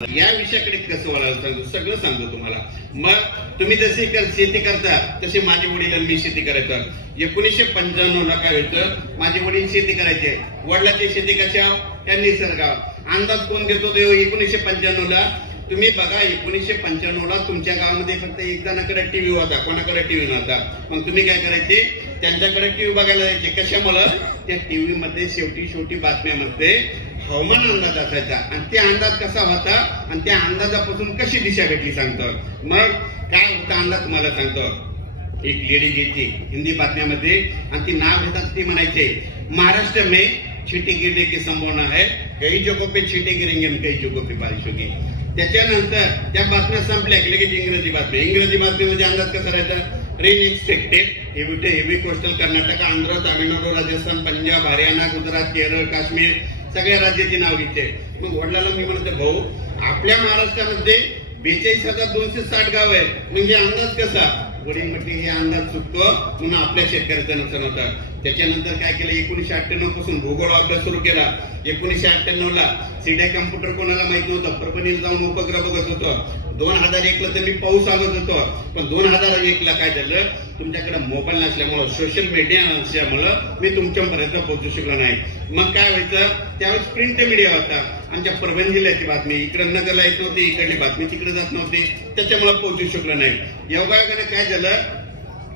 या विषयाकडे कसं वळायला सांगतो, सगळं सांगतो तुम्हाला। मग तुम्ही जशी शेती करता तशी माझे वडील आणि मी शेती करायचं। 1995 ला काय होतं, माझे वडील शेती करायचे। वडिलांची शेती कशा, त्या निसर्गावर। अंदाज कोण देतो तो 1995 ला? तुम्ही बघा, 1995 ला तुमच्या गावामध्ये फक्त एक जणाकडे टीव्ही होता, कोणाकडे टीव्ही नव्हता। मग तुम्ही काय करायचे, त्यांच्याकडे टीव्ही बघायला जायचे। कशामुळे? त्या टीव्ही मध्ये शेवटी बातम्यामध्ये हवामान अंदाज असायचा आणि ते अंदाज कसा होता आणि त्या अंदाजापासून कशी दिशा भेटली सांगतो। मग काय होता अंदाज तुम्हाला सांगतो। एक लेडीज यायची हिंदी बातम्यामध्ये आणि ती नाव घेतात, ती म्हणायचे महाराष्ट्र में छींटे गिरने की संभावना है, कई जगहों पे छींटे गिरेंगे आणि कई जगहों पे बारिश होगी। त्याच्यानंतर त्या बातम्या संपल्या की लगेच इंग्रजी बातमीमध्ये अंदाज कसा राहायचा, rain expected heavy coastal Karnataka, Andhra, Tamil Nadu, Rajasthan, Punjab, Haryana, Gujarat, Kerala, Kashmir सगळ्या राज्याची नाव घेतले। मग वडिलांना मी म्हणते, भाऊ आपल्या महाराष्ट्रामध्ये 42,260 गाव आहे, म्हणजे अंदाज कसा? वडील म्हटले हे अंदाज चुकतो, म्हणून आपल्या शेतकऱ्याचं नुकसान होतं। त्याच्यानंतर काय केलं, 1998 पासून भूगोल अभ्यास सुरू केला। 1998 ला सीडे कम्प्युटर कोणाला माहित नव्हतं, परभणीला जाऊन उपग्रह बघत होतो। 2001 ला तर मी पाऊस सांगत होतो, पण 2001 ला काय झालं, तुमच्याकडे मोबाईल नसल्यामुळं, सोशल मीडिया नसल्यामुळं मी तुमच्यापर्यंत पोहोचू शकलो नाही। मग काय व्हायचं, त्यावेळेस प्रिंट मीडिया होता। आमच्या परभणी जिल्ह्याची बातमी इकडे नगरला येत नव्हती, इकडली बातमी तिकडे जात नव्हती, त्याच्यामुळे पोहोचू शकलो नाही। योगायोगाने काय झालं,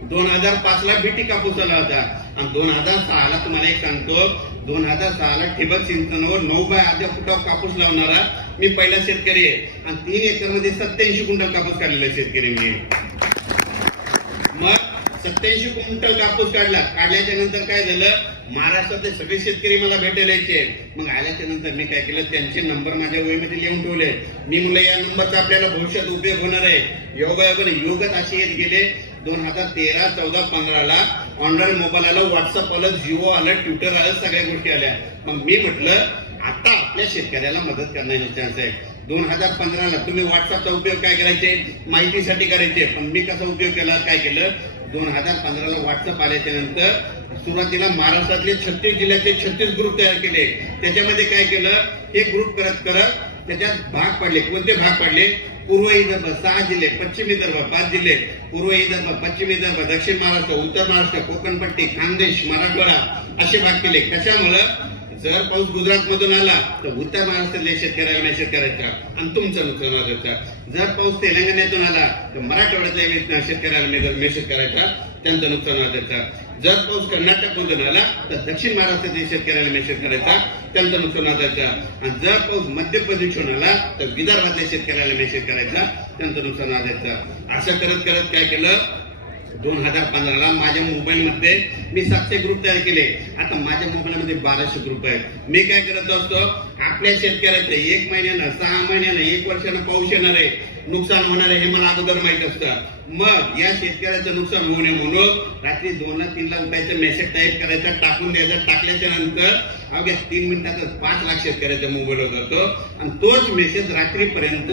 2005 ला बीटी कापूस आला होता आणि 2006 ला तुम्हाला एक सांगतो, 2006 ला ठिबक सिंचनावर 9 बाय अर्ध्या फुटावर कापूस लावणारा मी पहिला शेतकरी आहे आणि 3 एकर मध्ये 87 क्विंटल कापूस काढलेला शेतकरी मी। मग 87 क्विंटल कापूस काढल्याच्या नंतर काय झालं, महाराष्ट्रातले सगळे शेतकरी मला भेटायला यायचे। मग आल्याच्या नंतर मी काय केलं, त्यांचे नंबर माझ्या वहीमध्ये लिहून ठेवले। मी म्हणलं या नंबरचा आपल्याला भविष्यात उपयोग होणार आहे। योगायोगाने युगच असे येत गेले। 2013, 14, 15 ला ऑनलाईन मोबाईल आला, व्हॉट्सअप आलं, जिओ आलं, ट्विटर आलं, सगळ्या गोष्टी आल्या। मग मी म्हटलं आता आपल्या शेतकऱ्याला मदत करण्याचा चान्स आहे। 2015 ला तुम्ही व्हॉट्सअपचा उपयोग काय करायचे, माहितीसाठी करायचे, पण मी कसा उपयोग केला, काय केलं, 2015 ला व्हॉट्सअप आल्याच्या नंतर सुरुवातीला महाराष्ट्रातले 36 जिल्ह्याचे 36 ग्रुप तयार केले। त्याच्यामध्ये काय केलं, हे ग्रुप करत त्याच्यात भाग पडले। कोणते भाग पडले, पूर्व विदर्भ 6 जिल्हे, पश्चिम विदर्भ 5 जिल्हे, पूर्व विदर्भ, पश्चिम विदर्भ, दक्षिण महाराष्ट्र, उत्तर महाराष्ट्र, कोकणपट्टी, खानदेश, मराठवाडा असे भाग केले। कशामुळं, जर पाऊस गुजरात मधून आला तर उत्तर महाराष्ट्रातल्या शेतकऱ्याला मेसेज करायचा आणि तुमचं नुकसान व्हायचं। जर पाऊस तेलंगणातून आला तर मराठवाड्यातल्या शेतकऱ्याला मेसेज करायचा, त्यांचं नुकसान व्हायचं। जर पाऊस कर्नाटक मधून आला तर दक्षिण महाराष्ट्रातील शेतकऱ्याला मेसेज करायचा, त्यांचं नुकसान व्हायचं। आणि जर पाऊस मध्य प्रदेशहून आला तर विदर्भातल्या शेतकऱ्याला मेसेज करायचा, त्यांचं नुकसान व्हायचं। असं करत काय केलं, 2015 ला माझ्या मोबाईल मध्ये मी 700 ग्रुप तयार केले। आता माझ्या मोबाईल मध्ये 1200 ग्रुप आहेत। मी काय करत असतो, आपल्या शेतकऱ्याचं 1 महिन्यानं, 6 महिन्यानं, 1 वर्षानं पाऊस येणार आहे, नुकसान होणार आहे, हे मला अगोदर माहित असतं। मग या शेतकऱ्याचं नुकसान होऊ नये म्हणून रात्री 2 ला 3 ला उठायचं, मेसेज टाईप करायचा, टाकून द्यायचा। टाकल्याच्या नंतर अवघ्या 3 मिनिटातच 5 लाख शेतकऱ्याच्या मोबाईलवर जातो आणि तोच मेसेज रात्रीपर्यंत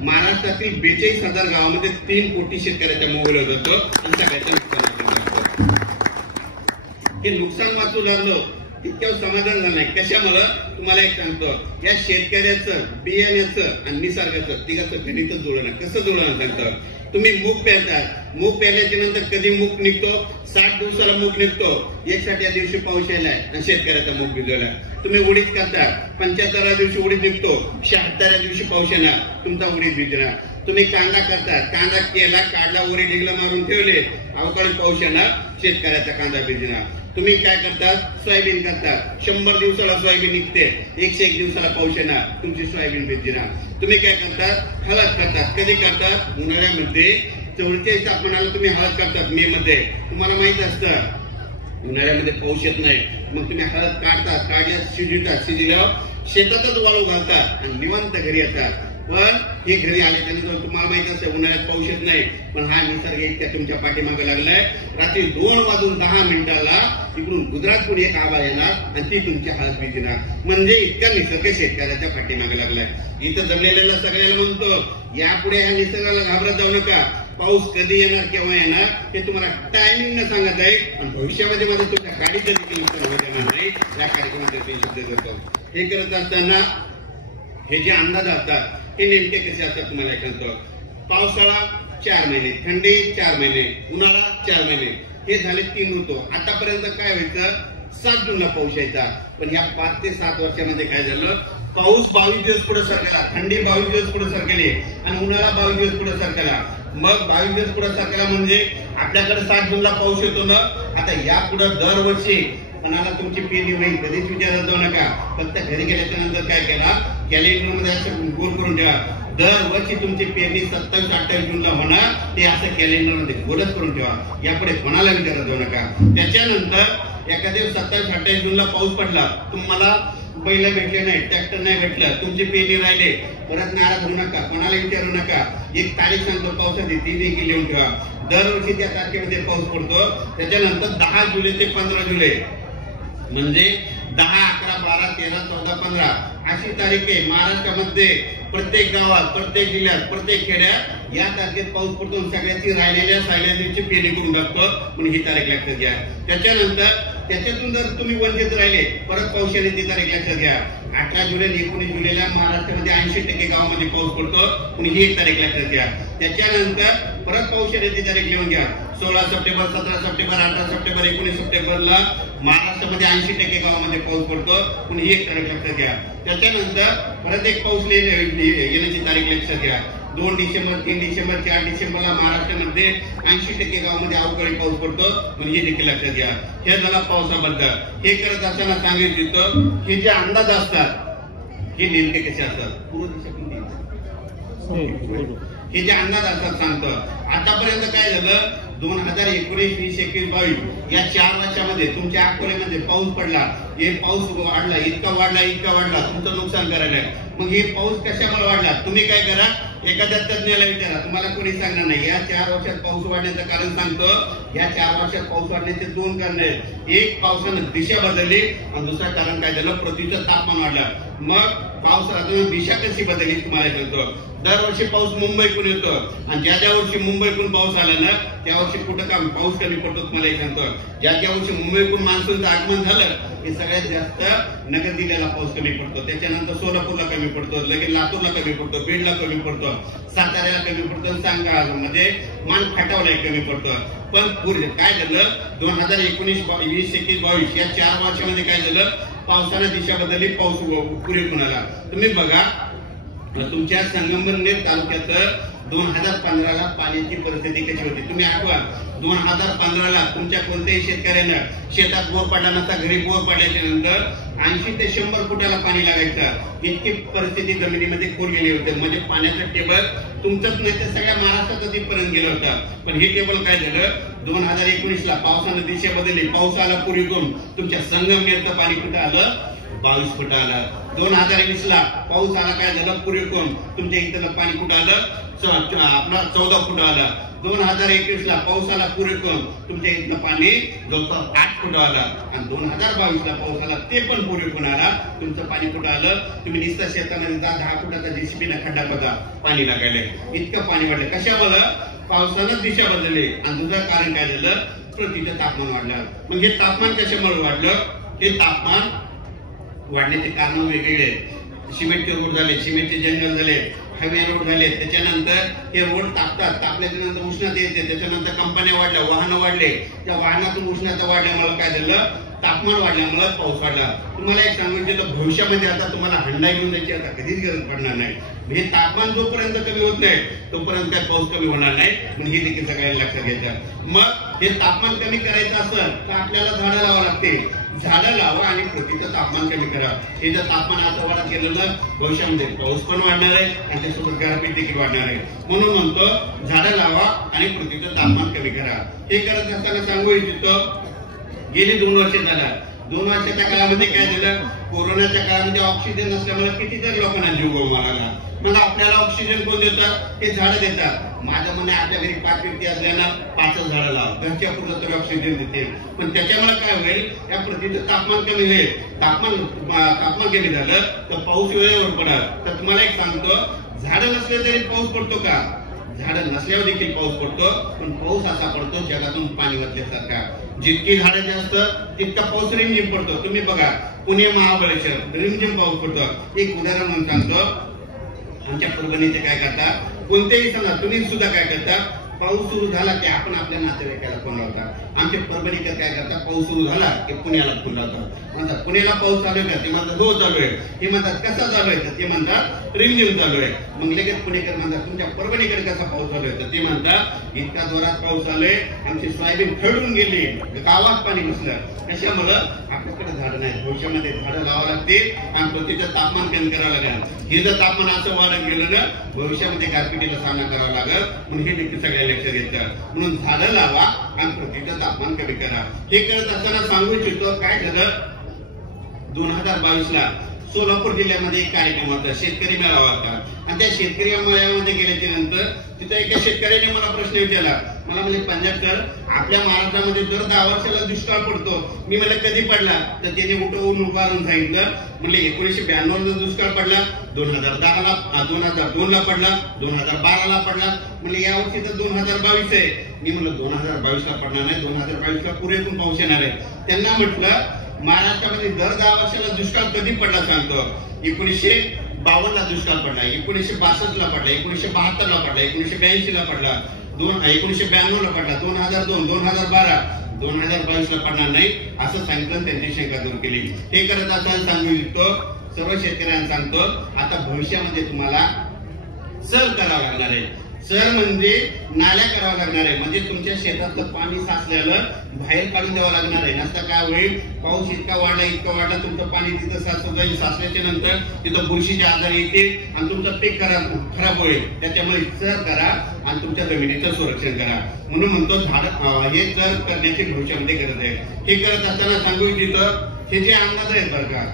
महाराष्ट्रातील 42,000 गावामध्ये 3 कोटी शेतकऱ्याच्या मोबाईलवर जातो आणि सगळ्याचं नुकसान होतं। हे नुकसान वाचू लागलो इतक्यावर समाधान झालं नाही। कशामुळं, तुम्हाला एक सांगतो, या शेतकऱ्याचं, बियाण्याचं आणि निसर्गाचं तिघाचं गणितच जुळलं। कसं जुळलं सांगतो, तुम्ही मूग पेरतात, मूग पेरल्याच्या नंतर कधी मूग निघतो, 60 दिवसाला मूग निघतो। 61 दिवशी पाऊस यायलाय आणि शेतकऱ्याचा मूग भिजवलाय। तुम्ही उडीद करता, 75 दिवशी उडीद निघतो, 76 दिवशी पाऊस येणार, तुमचा उडीद भिजणार। तुम्ही कांदा करतात, कांदा केला, काढला, उरी ढिगला मारून ठेवले, अवकाळी पाऊस येणार, शेतकऱ्याचा कांदा भिजणार। तुम्ही काय करतात, सोयाबीन करतात, 100 दिवसाला सोयाबीन निघते, 101 दिवसाला पाऊस येणार, तुमची सोयाबीन भिजणार। तुम्ही काय करतात, हळद करतात, कधी करतात, उन्हाळ्यामध्ये 44 तापमानाला तुम्ही हळद करतात, मे मध्ये। तुम्हाला माहित असतं उन्हाळ्यामध्ये पाऊस येत नाही, मग तुम्ही हळद काढतात, काढल्यास शिजल्यावर शेतातच वाळू घालतात आणि निवांत घरी येतात। पण हे घरी आल्याच्यानंतर तुम्हाला माहित असतं उन्हाळ्यात पाऊस येत नाही, पण हा निसर्ग इतक्या तुमच्या पाठीमागे लागलाय। रात्री 2:10 इकडून गुजरातकडून एक आवाज येणार आणि ती तुमच्या हळद भिजणार, म्हणजे इतका निसर्ग शेतकऱ्याच्या पाठीमागे लागलाय। इथं जमलेल्या सगळ्याला म्हणतो, यापुढे ह्या निसर्गाला घाबरत जाऊ नका। पाऊस कधी येणार, केव्हा येणार हे तुम्हाला टायमिंग न सांगत आहे आणि भविष्यामध्ये माझं तुमच्या गाडीचं देखील नुकसान होऊ देणार नाही, या कार्यक्रमाचे शब्द देतो। हे करत असताना हे जे अंदाज असतात हे नेमके कसे असतात तुम्हाला एक सांगतो. पावसाळा 4 महिने, थंडी 4 महिने, उन्हाळा 4 महिने, हे झाले 3 ऋतू. आतापर्यंत काय व्हायचं, 7 जूनला पाऊस यायचा. पण या 5 ते 7 वर्षामध्ये काय झालं, पाऊस 22 दिवस पुढे सरकला, थंडी 22 दिवस पुढे सरकली आणि उन्हाळा 22 दिवस पुढे सरकला. मग 22 दिवस पुढे सरकला म्हणजे आपल्याकडे 7 जूनला पाऊस येतो ना. आता यापुढे दरवर्षी कोणाला तुमची पेरणी होईल कधीच विचारत जाऊ नका. फक्त घरी गेल्याच्या नंतर काय केला, कॅलेंडरमध्ये असं गोल करून ठेवा, दरवर्षी तुमची पेरणी 27-28 जूनला होणार, ते असं कॅलेंडरमध्ये गोलच करून ठेवा. यापुढे कोणाला विचारत जाऊ नका. त्याच्यानंतर एखाद्या 27-28 जूनला पाऊस पडला, तुम्हाला बैल भेटले नाही, ट्रॅक्टर नाही भेटलं, तुमची पेरणी राहिले, परत नाराज होऊ नका, कोणाला विचारू नका. एक तारीख सांगतो पावसाची, ती देखील लिहून ठेवा. दरवर्षी त्या तारखेमध्ये पाऊस पडतो. त्याच्यानंतर 10 जुलै ते 15 जुलै म्हणजे 10, 11, 12, 13, 14, 15 अशी तारीख आहे. महाराष्ट्रामध्ये प्रत्येक गावात, प्रत्येक जिल्ह्यात, प्रत्येक खेड्यात या तारखेत पाऊस पडतो. सगळ्याची राहिलेल्या सायलेंसची पेरणी करून टाकतो. पण ही तारीख लक्षात घ्या. त्याच्यातून जर तुम्ही वंचित राहिले, परत पाऊस येणे ती तारीख लक्षात घ्या. 18 जुलै 19 जुलैला महाराष्ट्रामध्ये 80% गावामध्ये पाऊस पडतो. पण ही एक तारीख लक्षात घ्या. त्याच्यानंतर परत पाऊस येणे ती तारीख लिहून घ्या. 16 सप्टेंबर, 17 सप्टेंबर, 18 सप्टेंबर, 19 सप्टेंबरला महाराष्ट्रामध्ये 80% गावामध्ये पाऊस पडतो. पण ही एक तारीख लक्षात घ्या. त्याच्यानंतर परत एक पाऊस येण्याची तारीख लक्षात घ्या. 2 डिसेंबर, 3 डिसेंबर, 4 डिसेंबरला महाराष्ट्रामध्ये 80% गावामध्ये अवकाळी पाऊस पडतो. म्हणजे देखील लक्षात घ्या. हे झाला पावसाबद्दल. हे करत असताना सांगितलं हे जे अंदाज असतात हे नेमके कसे असतात, पूर्व दिशा हे जे अंदाज असतात सांगतो. आतापर्यंत काय झालं, 2019, 20, 21, 22 या 4 वर्षामध्ये तुमच्या अकोल्यामध्ये पाऊस पडला. हे पाऊस वाढला, इतका वाढला, तुमचं नुकसान करायला. मग हे पाऊस कशामुळे वाढला, तुम्ही काय करा, एखाद्या तज्ञाला विचारा, तुम्हाला कोणी सांगणार नाही. या 4 वर्षात पाऊस वाढण्याचं कारण सांगतो. या 4 वर्षात पाऊस वाढण्याचे 2 कारण आहेत. एक, पावसानं दिशा बदलली आणि दुसरं कारण काय झालं, पृथ्वीचं तापमान वाढलं. मग पावसाळ्यातून दिशा कशी बदलली तुम्हाला सांगतो. दरवर्षी पाऊस मुंबईकडून येतो आणि ज्या वर्षी मुंबईकडून पाऊस आला ना त्या वर्षी कुठं का पाऊस कमी पडतो तुम्हाला एक सांगतो. ज्या वर्षी मुंबईकडून मान्सूनचं आगमन झालं हे सगळ्यात जास्त नगर जिल्ह्याला पाऊस कमी पडतो. त्याच्यानंतर सोलापूरला कमी पडतो, लगेच लातूरला कमी पडतो, बीडला कमी पडतो, साताऱ्याला कमी पडतो, सांगलीमध्ये मान खटावला कमी पडतो. पण पूर्वी काय झालं, 2019, 20, 21, 22 या 4 वर्षामध्ये काय झालं, पावसानं दिशा बदलली, पाऊस पुरे कुणाला. तुम्ही बघा तुमच्या संगमनेर तालुक्यात 2015ला पाण्याची परिस्थिती कशी होती तुम्ही आठवा. 2015ला तुमच्या कोणत्याही शेतकऱ्यानं शेतात बोर पडला नसता, घरी बोर पडल्याच्या नंतर 80 ते 100 फुटाला पाणी लागायचं. इतकी परिस्थिती जमिनीमध्ये खोल गेली होती. म्हणजे पाण्याचं टेबल तुमचंच नाही तर सगळ्या महाराष्ट्राचं तिथपर्यंत गेलं होतं. पण हे टेबल काय झालं, 2019ला पावसानं दिशा बदलली, पाऊस आला पूर्वी करून तुमच्या संगमनेरचं पाणी कुठं आलं, 22 फूट आलं. 2020ला पाऊस आला, काय झालं, पूर्वी करून तुमच्या इथलं पाणी कुठं आलं, आपला 14 फूट आला. 2021ला पाऊस आला पूर्वी करून तुमच्या इथलं पाणी जवळपास 8 फूट आलं. आणि 2022ला पाऊस आला ते पण पूर्वी करून आला, तुमचं पाणी कुठं आलं, तुम्ही निस्ता शेतामध्ये जा, 10 फुटाचा जेसीबीला खड्डा बघा, पाणी लागायला. इतकं पाणी वाढलं. कशामुळे, पावसानं दिशा बदलली. आणि दुसरं कारण काय झालं, पृथ्वीचं तापमान वाढलं. मग हे तापमान कशामुळे वाढलं, हे तापमान वाढण्याचे कारण वेगवेगळे. सिमेंटचे रोड झाले, सिमेंटचे जंगल झाले, हायवे रोड झाले, त्याच्यानंतर हे रोड तापतात, तापल्याच्या नंतर उष्णता येते, त्याच्यानंतर कंपन्या वाढल्या, वाहनं वाढले, त्या वाहनातून उष्णता वाढल्यामुळे काय झालं, तापमान वाढल्यामुळे पाऊस वाढला. तुम्हाला एक सांगितलं, भविष्यामध्ये आता तुम्हाला हंडा घेऊन जायची आता कधीच गरज पडणार नाही. हे तापमान जोपर्यंत कमी होत नाही तोपर्यंत काय पाऊस कमी होणार नाही. पण हे देखील सगळ्यांना लक्षात घ्यायचं. मग हे तापमान कमी करायचं असेल तर आपल्याला झाडं लावावं लागते. झाडं लावा आणि पृथ्वीचं तापमान कमी करा. हे जर तापमान असं वाढत गेलं ना भविष्यामध्ये पाऊस पण वाढणार आहे आणि त्यासोबत गारपीट देखील वाढणार आहे. म्हणून म्हणतो झाडं लावा आणि पृथ्वीचं तापमान कमी करा. हे करत असताना सांगू इच्छितो, गेली 2 वर्ष झालं, 2 वर्षाच्या काळामध्ये काय झालं, कोरोनाच्या काळामध्ये ऑक्सिजन नसल्यामुळे कितीतरी लोकांना जीव गमावला. मग आपल्याला ऑक्सिजन कोण देतात, हे झाडं देतात. माझ्या मने आपल्या घरी 5 व्यक्ती असल्यानं 5 झाडं लाव, घरच्या पुढे तरी ऑक्सिजन देते. पण त्याच्यामुळे काय होईल, या पृथ्वीचं तापमान कमी होईल. तापमान कमी झालं तर पाऊस वेळेवर पडेल. तर तुम्हाला एक सांगतो, झाडं नसले तरी पाऊस पडतो का, झाडं नसल्यावर देखील पाऊस पडतो. पण पाऊस असा पडतो जगातून पाणी वाचल्यासारखा. जितकी झाडं जास्त तितका पाऊस रिमझिम पडतो. तुम्ही बघा पुणे, महाबळेश्वर रिमझिम पाऊस पडतो. एक उदाहरण म्हणून सांगतो, आमच्या परभणीचे काय करता, कोणतेही समजा तुम्ही सुद्धा काय करता, पाऊस सुरू झाला की आपण आपल्या नातेवाईकाला फोन लावतात. आमचे परभणीकर काय करतात, पाऊस सुरू झाला की पुण्याला फोन लावतात. म्हणतात पुण्याला पाऊस चालू आहे का, ते म्हणतात हो चालू आहे. हे म्हणतात कसा चालू आहे, तर ते म्हणतात रिमझिम चालू आहे. मग लगेच पुणेकर म्हणतात तुमच्या परभणीकडे कसा पाऊस चालू आहे, तर ते म्हणतात इतका जोरात पाऊस चालू आहे, आमची सोयाबीन खरडून गेली, गावात पाणी घुसलं. कशामुळं, आपल्याकडे झाडं नाही. भविष्यामध्ये झाडं लावावं लागतील आणि पृथ्वीचं तापमान कमी करावं लागेल. हे जर तापमान असं वाढत गेलं ना, भविष्यामध्ये गारपिटीला सामना करावा लागेल. म्हणून हे देखील सगळ्या लक्षात घेतात. म्हणून झाडं लावा आणि पृथ्वीचं तापमान कमी करा. हे करत असताना सांगू इच्छितो, काय झालं 2022 ला सोलापूर जिल्ह्यामध्ये एक कार्यक्रम होता, शेतकरी मेळावा होता. आणि त्या शेतकरी मेळाव्यामध्ये गेल्याच्या नंतर तिथं एका शेतकऱ्याने मला प्रश्न विचारला. मला म्हणजे पंजाब सर, आपल्या महाराष्ट्रामध्ये दर 10 वर्षाला दुष्काळ पडतो. मी मला कधी पडला, तर त्याने उठवून उभारून सांगितलं. म्हणजे 1992 ला दुष्काळ पडला, 2010 ला, 2002 ला पडला, 2012 ला पडला. म्हणजे यावर्षी तर 2022 आहे. मी म्हणलं 2022 ला पडणार नाही, 2022 ला पुरेपूर पाऊस येणार आहे. त्यांना म्हटलं महाराष्ट्रामध्ये दर 10 वर्षाला दुष्काळ कधी पडला सांगतो. 1952 ला दुष्काळ पडला, 1962 ला पडला, 1972 ला पडला, 1982 ला पडला, 1992 ला पडला, 2002, 2012, 2022 ला पडणार नाही असं सांगितलं. त्यांची शंका दूर केली. हे करत असताना सांगू इच्छितो, सर्व शेतकऱ्यांना सांगतो, आता भविष्यामध्ये तुम्हाला सर करावं लागणार आहे. सर म्हणजे नाल्या करावं लागणार आहे. म्हणजे तुमच्या शेतातलं पाणी साचलेलं बाहेर काढून द्यावं लागणार आहे. नसता काय होईल, पाऊस इतका वाढला, तुमचं पाणी तिथं साचून जाईल. साचल्याच्या नंतर तिथं बुरशीचे आजार येतील आणि तुमचं पीक खराब होईल. त्याच्यामुळे सर करा आणि तुमच्या जमिनीचं संरक्षण करा. म्हणून म्हणतो झाड हे सर करण्याची भविष्यामध्ये गरज आहे. हे करत असताना सांगू इच्छितो, हे जे अंदाज आहेत बरं का,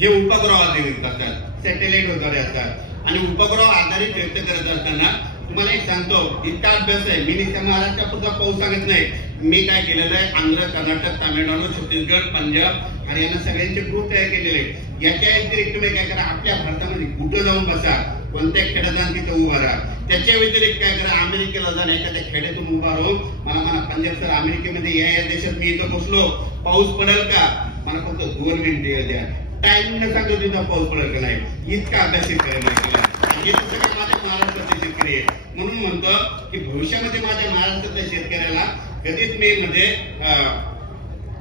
हे उपग्रह आधारित असतात, सॅटेलाइट वगैरे असतात. आणि उपग्रह आधारित व्यक्त करत असताना तुम्हाला एक सांगतो, इतका अभ्यास आहे. मी महाराष्ट्रापुरता पाऊस सांगत नाही. मी काय केलेलं आहे, आंध्र, कर्नाटक, तामिळनाडू, छत्तीसगड, पंजाब, हरियाणा सगळ्यांचे ग्रुप तयार केलेले आहेत. याच्या व्यतिरिक्त तुम्ही काय करा, आपल्या भारतामध्ये कुठं जाऊन बसा, कोणत्या खेड्यात जाऊन तिथं उभा राहा. त्याच्या व्यतिरिक्त काय करा, अमेरिकेला जाणं, एखाद्या खेड्यातून उभा राहून मला पंजाब सर अमेरिकेमध्ये या देशात मी इथं बसलो, पाऊस पडेल का, मला फक्त 2 मिनिटं द्या. टाइम न सांगतो तिथं पाऊस पडेल का नाही, इतका अभ्यास शेतकऱ्यांना केला. हे सगळं माझ्या महाराष्ट्रातले शेतकरी आहे. म्हणून म्हणतो की भविष्यामध्ये माझ्या महाराष्ट्रातल्या शेतकऱ्याला कधीच मी म्हणजे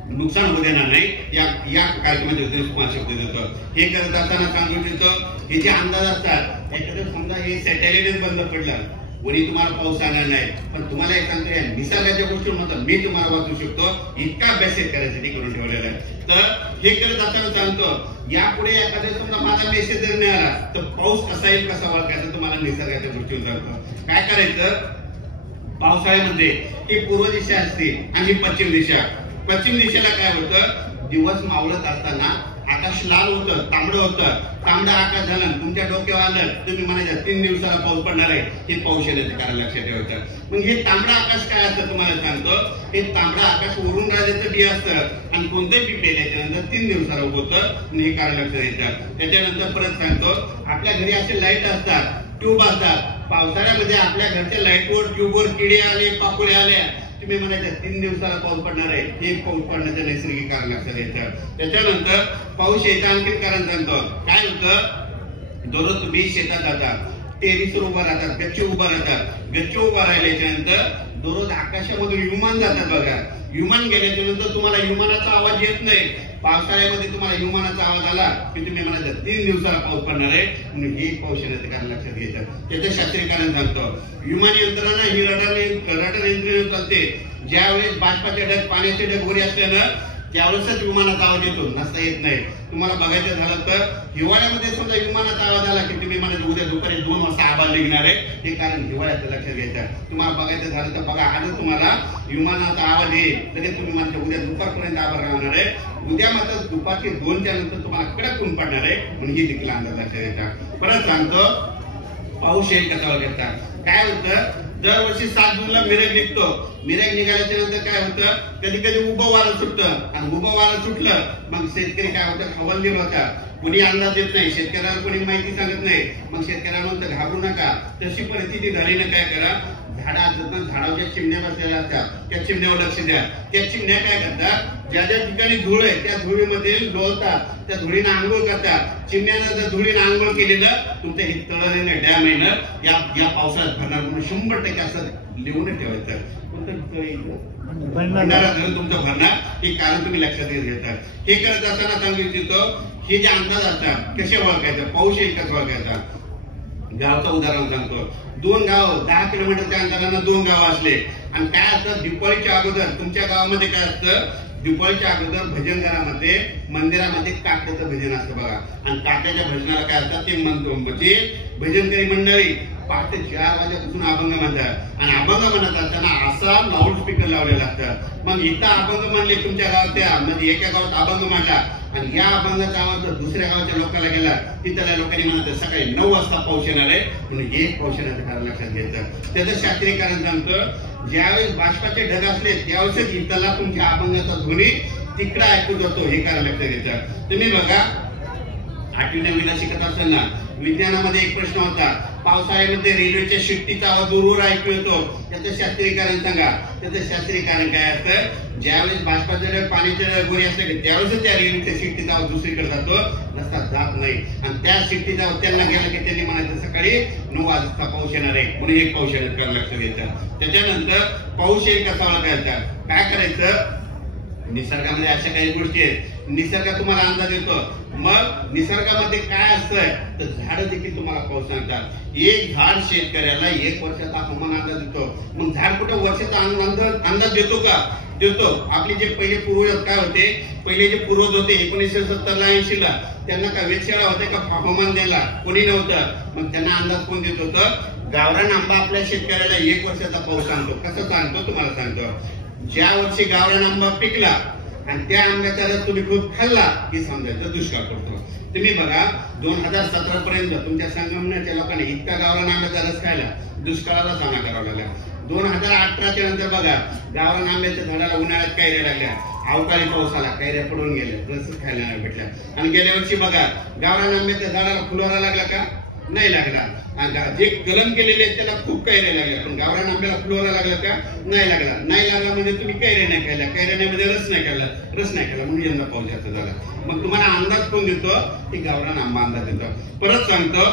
नुकसान होऊ देणार नाही. या कार्यक्रमाचे तुम्हाला शब्द देतो. हे करत असताना सांगू इच्छितो, हे जे अंदाज असतात, एखादं समजा हे सॅटेलाइटच बंद पडलं, कोणी तुम्हाला पाऊस सांगणार नाही, पण तुम्हाला एक सांगतो, या निसर्गाच्या गोष्टींमध्ये मी तुम्हाला वाचू शकतो. इतका अभ्यास शेतकऱ्यासाठी करून ठेवलेला आहे. तर हे करत असताना सांगतो, यापुढे एखाद्या समजा माझा मेसेज जर मिळाला तर पाऊस कसा येईल, कसा ओळखायचा, तुम्हाला निसर्गाच्या गोष्टी सांगतो. काय करायचं, पावसाळ्यामध्ये ही पूर्व दिशा असते आणि पश्चिम दिशा. पश्चिम दिशेला काय होतं, दिवस मावळत असताना आकाश लाल होतं, तांबडं होतं. तांबडं आकाश झालं, तुमच्या डोक्यावर आलं, तुम्ही म्हणायचं 3 दिवसाला पाऊस पडणार आहे. हे पाऊस येण्याचं कारण लक्षात ठेवायचं. मग हे तांबडं आकाश काय असतं तुम्हाला सांगतो. हे तांबडं आकाश वरून राजाचं बी असतं आणि कोणतंही पीक पेरल्याच्या नंतर 3 दिवसाला होतं. हे कारण लक्षात येतं. त्याच्यानंतर परत सांगतो, आपल्या घरी असे लाईट असतात, ट्यूब असतात. पावसाळ्यामध्ये आपल्या घरच्या लाईटवर, ट्यूबवर किडे आले, पाकोळे आले, तुम्ही म्हणायचं 3 दिवसाला पाऊस पडणार आहे. हे पाऊस पडण्याचं नैसर्गिक कारण लक्षात येतं. त्याच्यानंतर पाऊस यायचं आणखी कारण सांगतो. काय होतं, दररोज तुम्ही शेतात जातात, टेरिसवर उभा राहतात, गच्ची उभा राहतात. गच्ची उभा राहिल्याच्या नंतर दररोज आकाशामधून विमान जातात बघा. विमान गेल्याच्या नंतर तुम्हाला विमानाचा आवाज येत नाही. पावसाळ्यामध्ये तुम्हाला विमानाचा आवाज आला की तुम्ही म्हणायचं 3 दिवसाला पाऊस पडणार आहे. म्हणून हे पाऊस येण्याचं कारण लक्षात घ्यायचं. त्याचं शास्त्रीय कारण सांगतो. विमान यंत्रणा ही रडार यंत्रणेवर चालते. ज्यावेळेस बाष्पाचे ढग, पाण्याचे ढग वगैरे असते ना, त्यावेळेसच विमानाचा आवाज येतो, नसता येत नाही. तुम्हाला बघायचं झालं तर हिवाळ्यामध्ये समजा विमानाचा आवाज आला की तुम्ही म्हणायचं उद्या दुपारी 2 वाजता आवाज निघणार आहे. हे कारण हिवाळ्याचं लक्षात घ्यायचं. तुम्हाला बघायचं झालं तर बघा, आज तुम्हाला विमानाचा आवाज येईल, लगेच तुम्ही म्हणता उद्या दुपारपर्यंत आवाज राहणार आहे. उद्या मात्र दुपारचे 2च्या नंतर तुम्हाला कडक ऊन पडणार आहे. म्हणून ही देखील अंदाज लक्षात घ्यायचा. परत सांगतो, पाऊस येईल कसा वगैरे. काय होतं, दरवर्षी 7 जूनला मिरग निघतो. मिरग निघाल्याच्या नंतर काय होतं, कधी कधी उभं वारं सुटतं आणि उभं वारं सुटलं मग शेतकरी काय होतं, हवालदिल होतात. कोणी अंदाज देत नाही, शेतकऱ्याला कोणी माहिती सांगत नाही. मग शेतकऱ्याला म्हणतं घाबरू नका. तशी परिस्थिती झाली ना, काय करा, झाडं असतात ना, झाडाच्या चिमण्या बसलेल्या असतात, त्या चिमण्यावर लक्ष द्या. त्या चिमण्या काय करतात, ज्या ज्या ठिकाणी धूळ आहे त्या धुळीमध्ये लोळतात, त्या धुळीनं आंघोळ करतात. चिमण्यानं जर धुळीनं आंघोळ केलेलं तुमचं हे तळण डॅम आहे ना, या पावसाळ्यात भरणार म्हणून 100% असं लिहून ठेवायचं. भंडारा धरण तुमचं भरणार, हे कारण तुम्ही लक्षात घेता. हे करत असताना सांगू इच्छितो, हे जे अंदाज असतात कसे ओळखायचं, पाऊस येईल कसं ओळखायचा. गावचं उदाहरण सांगतो. 2 गाव 10 किलोमीटरच्या अंतरानं 2 गाव असले आणि काय असतं, दिवाळीच्या अगोदर तुमच्या गावामध्ये काय असतं, दिवाळीच्या अगोदर भजन घरामध्ये मंदिरामध्ये काट्याचं भजन असतं बघा. आणि काट्याच्या भजनाला काय असतं, ते म्हणजे भजनकरी मंडळी पहाटे 4 वाजेपासून अभंग म्हणतात. आणि अभंग म्हणत असताना असा लाऊड स्पीकर लावलेला असतात. मग इथं अभंग म्हणले तुमच्या गावात, म्हणजे एका गावात अभंग म्हणला आणि या अभंगाचा आवाज जर दुसऱ्या गावाच्या लोकांना गेला, तिथल्या लोकांनी म्हणत सकाळी 9 वाजता पाऊस येणार आहे, म्हणून हे पाऊस येण्याचं कारण लक्षात घ्यायचं. त्याचं शास्त्रीय कारण सांगतं, ज्यावेळेस बाष्पाचे ढग असले त्यावेळेस इथला तुमच्या अभंगाचा ध्वनी तिकडे ऐकू जातो, हे कारण लक्षात घ्यायचं. तुम्ही बघा 8वी 9वीला शिकत असताना विज्ञानामध्ये एक प्रश्न होता, पावसाळ्यामध्ये रेल्वेच्या शिट्टीचा आवाज दूरवर ऐकू येतो, त्याचं शास्त्रीय कारण सांगा. त्याचं शास्त्रीय कारण काय असतं, ज्यावेळेस बाष्पाचं पाण्याच्या गोळी असते त्यावेळेस त्या रेल्वेच्या शिट्टीचा आवाज दुसरीकडे जातो, रस्ता जात नाही. आणि त्या शिट्टीचा आवाज त्यांना गेला की त्यांनी म्हणायचं सकाळी 9 वाजता पाऊस येणार आहे, म्हणून एक पाऊस येण्याचं कारण लक्षात घ्यायचं. त्याच्यानंतर पाऊस येईल कसा ओळखायचा, काय करायचं, निसर्गामध्ये अशा काही गोष्टी आहेत, निसर्ग तुम्हाला अंदाज येतो. मग निसर्गामध्ये काय असतंय, तर झाडं देखील तुम्हाला पाऊस सांगतात. एक झाड शेतकऱ्याला 1 वर्षाचा हवामान अंदाज देतो. मग झाड कुठं वर्षाचा अंदाज देतो का, देतो. आपले जे पहिले पूर्वज काय होते, पहिले जे पूर्वज होते 1970ला 80ला, त्यांना का वेधशाळा होते का हवामान द्यायला, कोणी नव्हतं. मग त्यांना अंदाज कोण देत होतं, गावरान आंबा आपल्या शेतकऱ्याला 1 वर्षाचा पाऊस सांगतो. कसं सांगतो तुम्हाला सांगतो, ज्या वर्षी गावरान आंबा पिकला आणि त्या आंब्याचा रस तुम्ही खूप खाल्ला की समजायचं दुष्काळ पडतो. तुम्ही बघा 2017 पर्यंत तुमच्या संगमनेरच्या लोकांनी इतका गावरान आंब्याचा रस खायला दुष्काळाला सामना करावा लागला. 2018च्या नंतर बघा गावरान आंब्याच्या झाडाला उन्हाळ्यात कैऱ्या लागल्या, अवकाळी पाऊस आला, कैऱ्या पडून गेल्या, रसच खायला नाही भेटल्या. आणि गेल्या वर्षी बघा गावरान आंब्याच्या झाडाला फुलोरा लागला का, नाही लागला. जे कलम केलेले त्याला खूप कैऱ्या लागल्या, पण गावरान आंब्याला फुलोरा लागला का, नाही लागला. नाही लागला म्हणजे तुम्ही कैऱ्या नाही खायला, कैऱ्या नाही म्हणजे रस नाही खायला, रस नाही खायला, म्हणून यंदा पाऊस जास्त झाला. मग तुम्हाला अंदाज कोण देतो, की गावरान आंबा अंदाज देतो. परत सांगतो,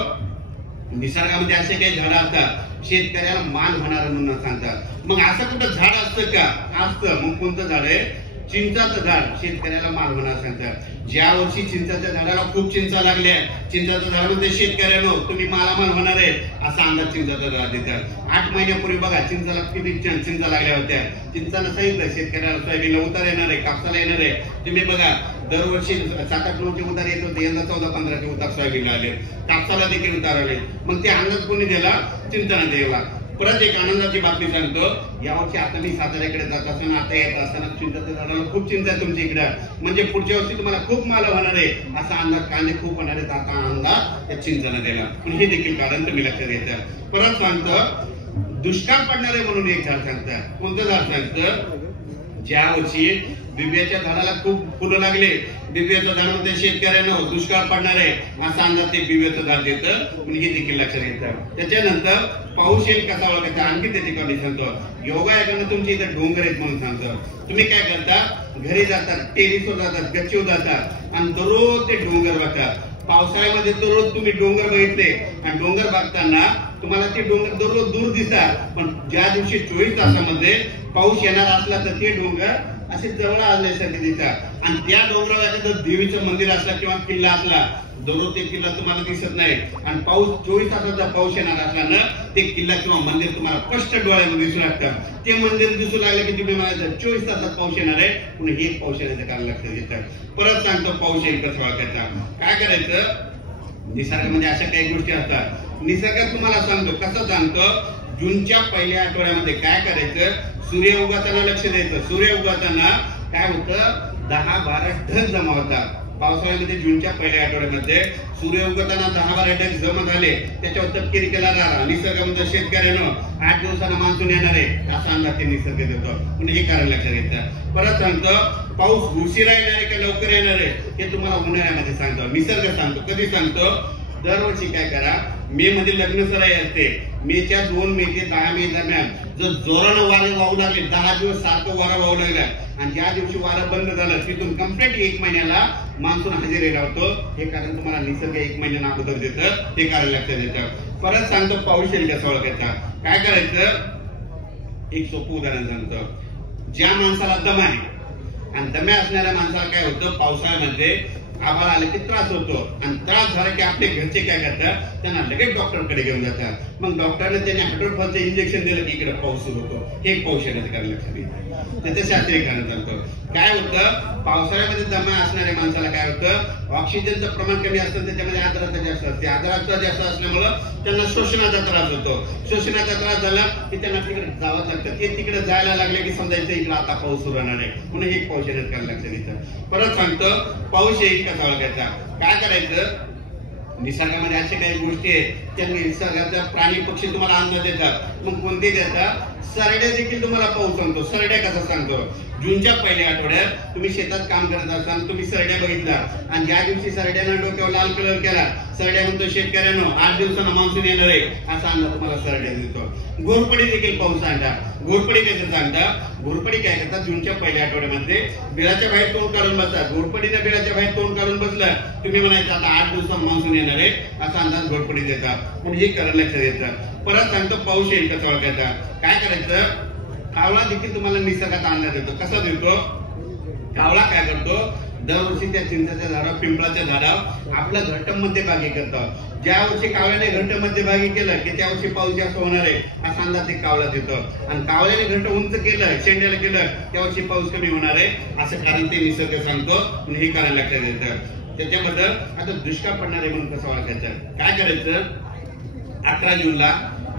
निसर्गामध्ये असे काही झाडं असतात शेतकऱ्याला मान होणार म्हणून सांगतात. मग असं कुठं झाड असतं का, असतं. मग कोणतं झाड आहे, चिंचाचं झाड शेतकऱ्याला माल होणार सांगतात. ज्या वर्षी चिंचाच्या झाडाला खूप चिंचा लागल्या, चिंचाचं झाड म्हणजे शेतकऱ्यांनो तुम्ही मालामाल होणार आहे असा अंदाज चिंचाचा झाड देतात. 8 महिन्यापूर्वी बघा चिंचाला किती चिंचा लागल्या होत्या. चिंचानं सांगितलं शेतकऱ्याला सोयाबीनला उतार येणार आहे, कापसाला येणार आहे. तुम्ही बघा दरवर्षी 7-8 किलोचे उतार येत होते, यंदा 14-15 उतार सोयाबीनला आले, कापसाला देखील उतार आले. मग ते अंदाज कोणी दिला, चिंचानं दिला. परत एक आनंदाची बातमी सांगतो, यावर्षी आता मी साताऱ्याकडे जात असताना, आता येत असताना चिंचाच्या झाडाला खूप चिंचा आहे तुमच्या इकडे, म्हणजे पुढच्या वर्षी तुम्हाला खूप माल होणार आहे असा अंदाज, कांदे खूप होणार आहेत असा अंदाज त्या चिंचानं दिला. पण हे देखील कारण तुम्ही लक्षात घ्यायचं. परत सांगतो दुष्काळ पडणार आहे म्हणून एक झाड सांगतात. कोणतं झाड सांगतं, ज्या वर्षी बिब्याच्या झाडाला खूप फुलं लागले, बिब्याच्या झाडामध्ये शेतकऱ्यांना दुष्काळ पडणार आहे असा अंदाज ते बिब्याचं झाड देतं, पण हे देखील लक्षात घेतात. त्याच्यानंतर पाऊस येईल कसा ओळखायचा, आणखी त्याची कमी सांगतो. योगायोगानं तुमच्या इथे डोंगर आहेत म्हणून सांगतो. तुम्ही काय करता, घरी जातात, टेरिसवर जातात, गच्चीवर जातात आणि दररोज ते डोंगर बघतात. पावसाळ्यामध्ये दररोज तुम्ही डोंगर बघितले आणि डोंगर बघताना तुम्हाला ते डोंगर दररोज दूर दिसतात, पण ज्या दिवशी 24 तासामध्ये पाऊस येणार असला तर ते डोंगर असे जवळ आल्यासारखे दिसतात. आणि त्या डोंगरावर एखादं देवीचं मंदिर असला किंवा किल्ला असला, दररोज ते किल्ला तुम्हाला दिसत नाही. आणि पाऊस 24 तासाचा पाऊस येणार असला ना, ते किल्ला किंवा मंदिर तुम्हाला स्पष्ट डोळ्यामध्ये दिसू लागतं. ते मंदिर दिसू लागलं की तुम्ही म्हणायचं 24 तासात पाऊस येणार आहे, पण हे पाऊस येण्याचं कारण लक्षात घेतात. परत सांगतो पाऊस येईल कसं ओळखायचा. काय करायचं, निसर्गामध्ये अशा काही गोष्टी असतात. निसर्गात तुम्हाला सांगतो कसं सांगतो, जूनच्या पहिल्या आठवड्यामध्ये काय करायचं, सूर्य उगवताना लक्ष द्यायचं. सूर्य उगवताना काय होतं, 10-12 ढग जमा होतात. पावसाळ्यामध्ये जूनच्या पहिल्या आठवड्यामध्ये सूर्य उगवताना 10-12 ढग जमा झाले, त्याच्यावर तपकिरी केला राहा. निसर्गामध्ये शेतकऱ्यांनो 8 दिवसांना मान्सून येणार आहे असा अंदाज ते निसर्ग देतो, पण हे कारण लक्षात घेतात. परत सांगतो पाऊस उशिरा येणार आहे का लवकर येणार आहे हे तुम्हाला उन्हाळ्यामध्ये सांगतो, निसर्ग सांगतो. कधी सांगतो? दरवर्षी काय करा, मे मध्ये लग्न सराई असते. मेच्या 2 मे ते 10 मे दरम्यान जर जोरानं वारं वाहू लागले, 10 दिवस सारखं वारं वाहू लागलं आणि ज्या दिवशी वारं बंद झालं तिथून कम्प्लीट 1 महिन्याला मान्सून हजेरी लावतो. हे कारण तुम्हाला निसर्ग 1 महिन्यानं अगोदर देतं, हे कारण लक्षात येतं. परत सांगतो पाऊस येईल कसा ओळखायचा. काय करायचं? एक सोपं उदाहरण सांगतो. ज्या माणसाला दम आहे आणि दम्या असणाऱ्या माणसाला काय होतं, पावसाळ्यामध्ये आभाळ आले की त्रास होतो आणि त्रास झाला की आपले घरचे काय करतात, त्यांना लगेच डॉक्टरकडे घेऊन जातात. मग डॉक्टरने त्यांनी हायड्रोफॉलचं इंजेक्शन दिलं की इकडे पाऊस सुरू होतो. हे पाऊस येण्याचं कारण लक्षात येतं. त्याचं शास्त्रीय कारण सांगतो. काय होतं, पावसाळ्यामध्ये दमा असणाऱ्या माणसाला काय होतं, ऑक्सिजनचं प्रमाण कमी असतं, त्याच्यामध्ये आर्द्रता जास्त असते. आर्द्रता जास्त असल्यामुळं त्यांना श्वसनाचा त्रास होतो. श्वसनाचा त्रास झाला की त्यांना तिकडे जावं लागतं. ते तिकडे जायला लागले की समजायचं इकडे आता पाऊस सुरू होणार आहे, म्हणून हे पाऊस येण्याचं कारण लक्षात येतं. परत सांगतो पाऊस येईल कसा ओळखायचा. काय करायचं, निसर्गामध्ये अशा काही गोष्टी आहेत त्या निसर्गाचा प्राणी पक्षी तुम्हाला अन्न देतात. मग कोणते देतात? सरड्या देखील तुम्हाला पाऊस सांगतो. सरड्या कसा सांगतो? जूनच्या पहिल्या आठवड्यात तुम्ही शेतात काम करत असताना तुम्ही सरड्या बघितला आणि ज्या दिवशी सरड्यानं डोक्यावर लाल कलर केला, सरड्या म्हणतो शेतकऱ्यांनो 8 दिवसांना मान्सून येणार आहे असा अंदाज तुम्हाला सरड्या देतो. घोरपडी देखील पाऊस सांगता. घोरपडी कसं सांगता? घोरपडी काय करतात, जूनच्या पहिल्या आठवड्यामध्ये बिळाच्या बाहेर तोंड काढून बसतात. घोरपडीने बिळाच्या बाहेर तोंड काढून बसलं, तुम्ही म्हणायचं आता 8 दिवसांत मान्सून येणार आहे असा अंदाज घोरपडी देतात. म्हणजे हे कारण लक्षात येतं. परत सांगतो पाऊस येईल कसा ओळखायचा. काय करायचं, कावळा देखील तुम्हाला निसर्गात अंदाज देतो. कसा देतो? कावळा काय करतो, दरवर्षी त्या चिंचेच्या झाडावर, पिंपळाच्या झाडावर आपलं घरट मध्यभागी करतो. ज्या वर्षी कावळ्याने घरट मध्यभागी केलं की त्या वर्षी पाऊस जास्त होणार आहे असा अंदाज ते कावळा देतो. आणि कावळ्याने घरट उंच केलं, शेंड्याला केलं, त्या वर्षी पाऊस कमी होणार आहे असं कारण ते निसर्ग सांगतो. म्हणून हे कारण लक्षात येतं. त्याच्याबद्दल आता दुष्काळ पडणार आहे म्हणून कसं ओळखायचं. काय करायचं, 11 जूनला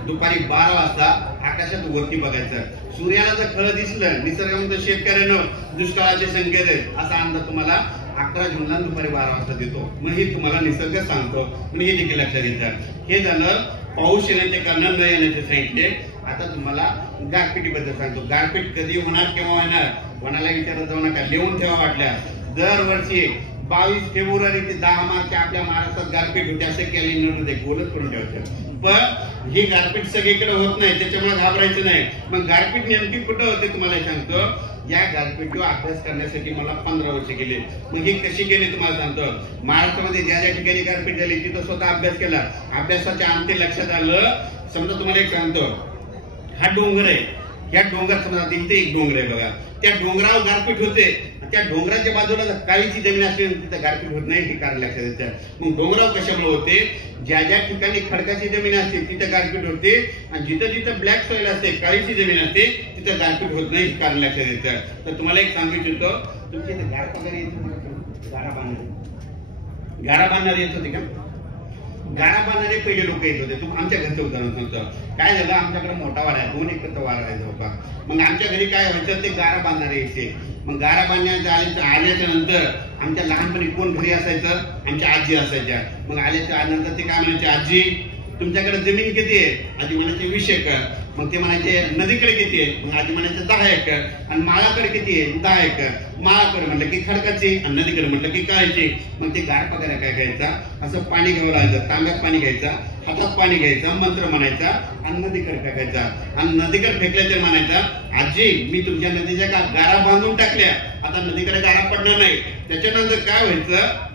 दुपारी 12 वाजता आकाशात वरती बघायचं. सूर्याला जर खळं दिसलं, निसर्गामध्ये शेतकऱ्यांना दुष्काळाचे संकेत आहेत असा अंदाज तुम्हाला 11 जूनला दुपारी 12 वाजता देतो. मग हे तुम्हाला निसर्ग सांगतो. म्हणजे हे देखील लक्षात येतं. हे झालं पाऊस येण्याचे कारण, न येण्याचे सांगितले. आता तुम्हाला गारपिटीबद्दल सांगतो. गारपीट कधी होणार, केव्हा होणार, कोणाला विचारत जाऊ नका, लिहून ठेवा वाटल्या. दरवर्षी 22 फेब्रुवारी ते 10 मार्च आपल्या महाराष्ट्रात गारपीट होते असं कॅलेंडरमध्ये गोलच करून ठेवायचं. पण ही गारपीट सगळीकडे होत नाही, त्याच्यामुळे घाबरायचं नाही. मग गारपीट नेमकी कुठं होते तुम्हाला सांगतो. या गारपीटीवर अभ्यास करण्यासाठी मला 15 वर्ष गेले. मग ही कशी गेली तुम्हाला सांगतो. महाराष्ट्रामध्ये ज्या ज्या ठिकाणी गारपीट झाली तिथं स्वतः अभ्यास केला. अभ्यासाच्या अंती लक्षात आलं, समजा तुम्हाला एक सांगतो, हा डोंगर आहे, या डोंगर समजा इथे एक डोंगर आहे बघा, त्या डोंगरावर गारपीट होते. त्या डोंगराच्या बाजूला काळीची जमीन असते तिथं गारपीट होत नाही, हे कारण लक्षात येतं. मग डोंगरावर कशामुळे होते, ज्या ज्या ठिकाणी खडकाची जमीन असते तिथं गारपीट होते आणि जिथं जिथं ब्लॅक सॉइल असते, काळीची जमीन असते तिथं गारपीट होत नाही, हे कारण लक्षात येतं. तर तुम्हाला एक सांगू इच्छितो, तुमच्या इथे गार पगार येत होते, गारा बांधणारे येत होते का? गारा बांधणारे पहिले लोक येत होते. आमच्या घरचं उदाहरण सांगतो. काय झालं, आमच्याकडे मोठा वाडा आहे, 2 एकरचा वाडा राहायचा होता. मग आमच्या घरी काय व्हायचं, ते गारा बांधणारे यायचे. मग गारा बांधण्याच्या आल्याच्या नंतर आमच्या लहानपणी कोण घरी असायचं, आमच्या आजी असायच्या. मग आल्याच्या नंतर ते काय म्हणायचे, आजी तुमच्याकडे जमीन किती आहे? आजी म्हणायचे 20 एकर. मग ते म्हणायचे नदीकडे किती आहे? मग आजी म्हणायचे 10 एकर. आणि माळाकडे किती आहे? 10 एकर. माळाकडे म्हटलं की खडकाची आणि नदीकडे म्हटलं की काळाची. मग ते गार पगार काय घ्यायचा, असं पाणी घ्यावं लागायचं, तांब्यात पाणी घ्यायचा, हातात पाणी घ्यायचा, मंत्र म्हणायचा आणि नदीकडे फेकायचा. आणि नदीकडे फेकल्याचे म्हणायचा, आजी मी तुमच्या नदीच्या गारा बांधून टाकल्या, आता नदीकडे गारा पडणार नाही. त्याच्यानंतर काय व्हायचं,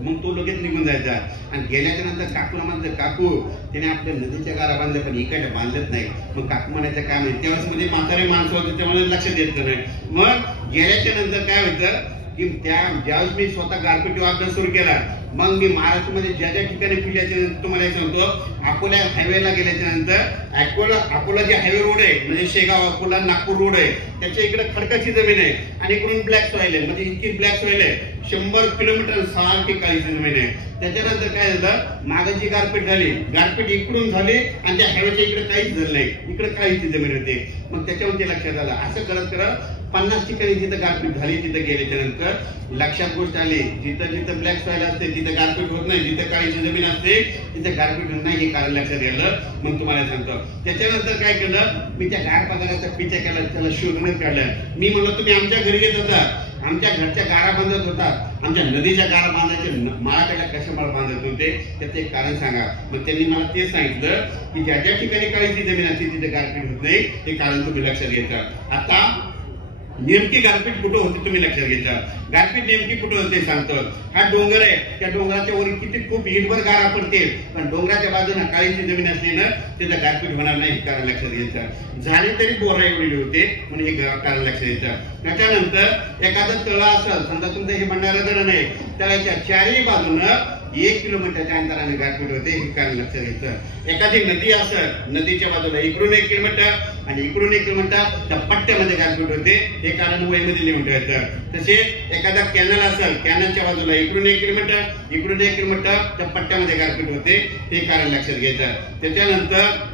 मग तो लगेच निघून जायचा. आणि गेल्याच्या नंतर काकूला म्हणायचं, काकू त्याने आपल्या नदीच्या गारा बांधल्या पण इकडे बांधलेच नाही. मग काकू म्हणायचं काय माहिती, त्यावेळेस मध्ये म्हातारे माणसं होते त्यामुळे लक्षात येत नाही. मग गेल्याच्या नंतर काय व्हायचं की ज्यावेळेस मी स्वतः गारपिटीवर अभ्यास सुरू केला, मग मी महाराष्ट्रामध्ये ज्या ज्या ठिकाणी फिरल्याच्या नंतर तुम्हाला सांगतो, अकोला हायवेला गेल्याच्या नंतर अकोला जे हायवे रोड आहे म्हणजे शेगाव अकोला नागपूर रोड आहे, त्याच्या इकडे खडकाची जमीन आहे आणि इकडून ब्लॅक सॉइल आहे. म्हणजे इतकी ब्लॅक सॉइल आहे, 100 किलोमीटर सारखी काळीची जमीन आहे. त्याच्यानंतर काय झालं, मागाची गारपीट झाली, गारपीट इकडून झाली आणि त्या हायवेच्या इकडे काहीच झालं नाही, इकडे काळीची जमीन होती. मग त्याच्यावरती लक्षात आलं. असं करत करत 50 ठिकाणी जिथं गारपीट झाली तिथं गेल्याच्या नंतर लक्षात गोष्ट आली, जिथं जिथं ब्लॅक सॉइल असते तिथं गारपीट होत नाही, जिथं काळीची जमीन असते तिथं गारपीट होत नाही, हे कारण लक्षात आलं. मग तुम्हाला सांगतो, त्याच्यानंतर काय केलं, मी त्या गार पगाराचा पिछा केला, त्याला शोधण्यात काढलं. मी म्हणलं तुम्ही आमच्या घरी येत होता, आमच्या घरच्या गारा बांधत होतात, आमच्या नदीच्या गारा बांधायचे माळाकडल्या कशा माळ बांधत होते त्याचं एक कारण सांगा. मग त्यांनी मला तेच सांगितलं की ज्या ज्या ठिकाणी काळीची जमीन असते तिथे गारपीट होत नाही, हे कारण तुम्ही लक्षात घ्यायचं. आता नेमकी गारपीट कुठं होते तुम्ही लक्षात घ्यायचा. गारपीट नेमकी कुठं होते सांगतो. हा डोंगर आहे, त्या डोंगराच्या वर किती खूप हिटभर गारा पडते, पण डोंगराच्या बाजूला काळीची जमीन असली ना त्याचं गारपीट होणार नाही, हे कारण लक्षात घ्यायचं. झाले तरी बोरा एवढे होते म्हणून हे कारण लक्षात घ्यायचं. त्याच्यानंतर एखादं तळ असेल, समजा तुमचं हे भंडारा धरण आहे, तळाच्या चारही बाजूनं 1 किलोमीटरच्या अंतराने गारपीट होते, हे कारण लक्षात घ्यायचं. एखादी नदी असेल, नदीच्या बाजूला इकडून 1 किलोमीटर आणि इकडून 1 किलोमीटर त्या पट्ट्यामध्ये गारपीट होते, हे कारण वहीमध्ये लिहून ठेवायचं. तसेच एखादा कॅनल असेल, कॅनलच्या बाजूला इकडून 1 किलोमीटर इकडून 1 किलोमीटर त्या पट्ट्यामध्ये गारपीट होते, हे कारण लक्षात घ्यायचं. त्याच्यानंतर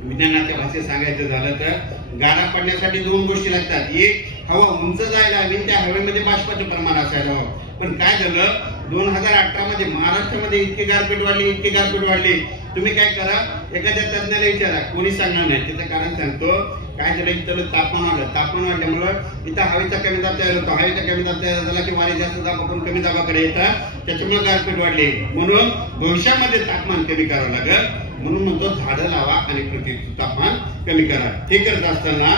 विज्ञानाच्या भाषेत सांगायचं झालं तर गारा पडण्यासाठी 2 गोष्टी लागतात. एक, हवा उंच जायला हवी, त्या हवेमध्ये बाष्पाचं प्रमाण असायला हवं. पण काय झालं 2018 मध्ये महाराष्ट्रामध्ये इतकी गारपीट वाढली. तुम्ही काय करा, एखाद्या तज्ञाला विचारा, कोणी सांगणार नाही. त्याचं कारण सांगतो. काय झालं, इथं तापमान वाढल्यामुळं इथं हवेचा कमी दाब तयार होतो. हवेचा कमी दाब तयार झाला की वारे जास्त दाबाकडून कमी दाबाकडे येतात, त्याच्यामुळे गारपीट वाढली. म्हणून भविष्यामध्ये तापमान कमी करावं लागेल. म्हणून म्हणतो झाडं लावा आणि पृथ्वीचं तापमान कमी करा. हे करत असताना